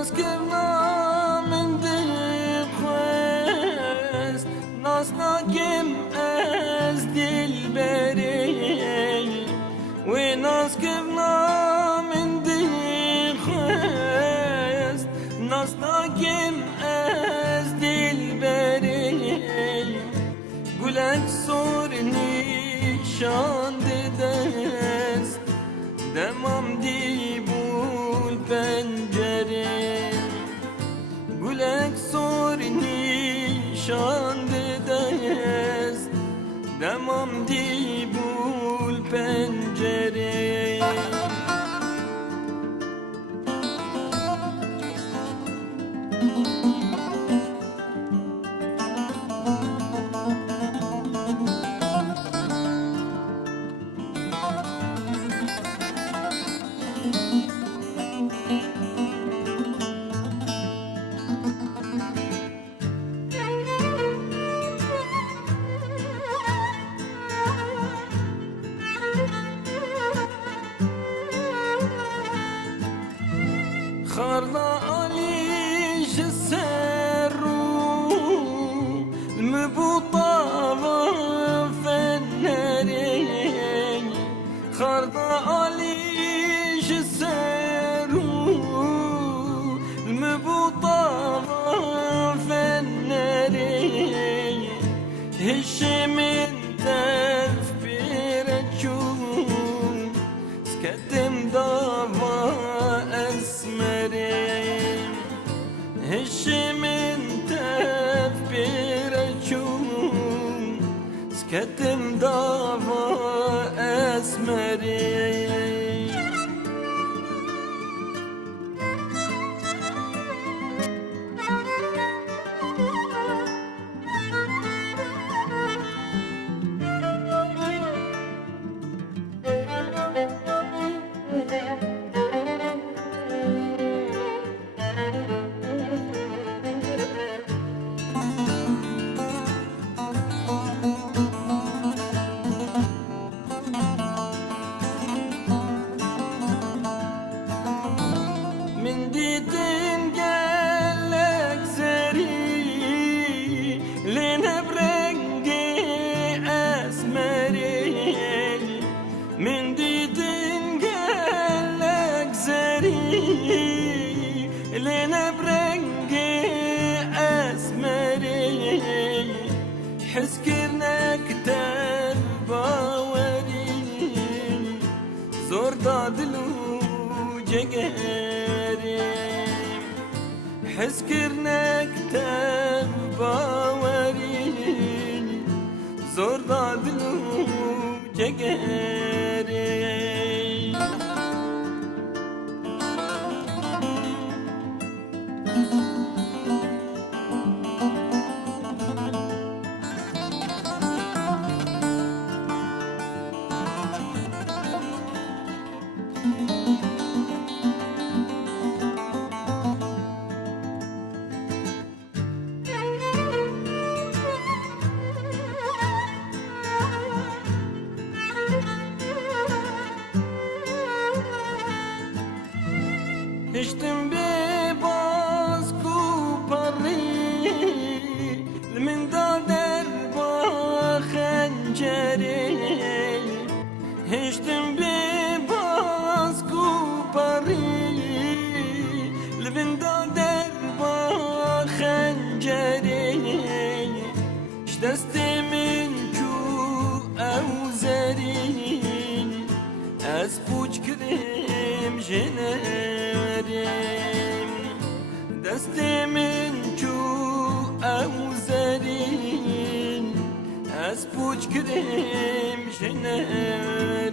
ناز کردم من دل خواست ناز ناکم از دل بری و ناز کردم من دل خواست ناز ناکم از دل بری گلک سور نشان دست دمام دی بول پنجره گلک سور نشان دست دمام دی بول پنجره خارنا عليش السرو المبوطة فنارين خارنا عليش السرو المبوطة فنارين هش من تفبير تشوف سكتم ضافا اسمرين هش من تفبير تشوف سكتم ضافا اسمرين من ديتين قالك سري لنا برقي اسمري من ديتين قالك سري لنا برقي اسمري حس كرنا كتاب باوري زور دادلو جقاري حس كرنا كتاب باوري زور دادلو جقاري هشتم بباز کوپری من دادر با خنجری هشتم بباز کوپری من دادر با خنجری دست من کو او زرین از پوچ کریم جنریم دست من کو او زرین از پوچ کریم جنریم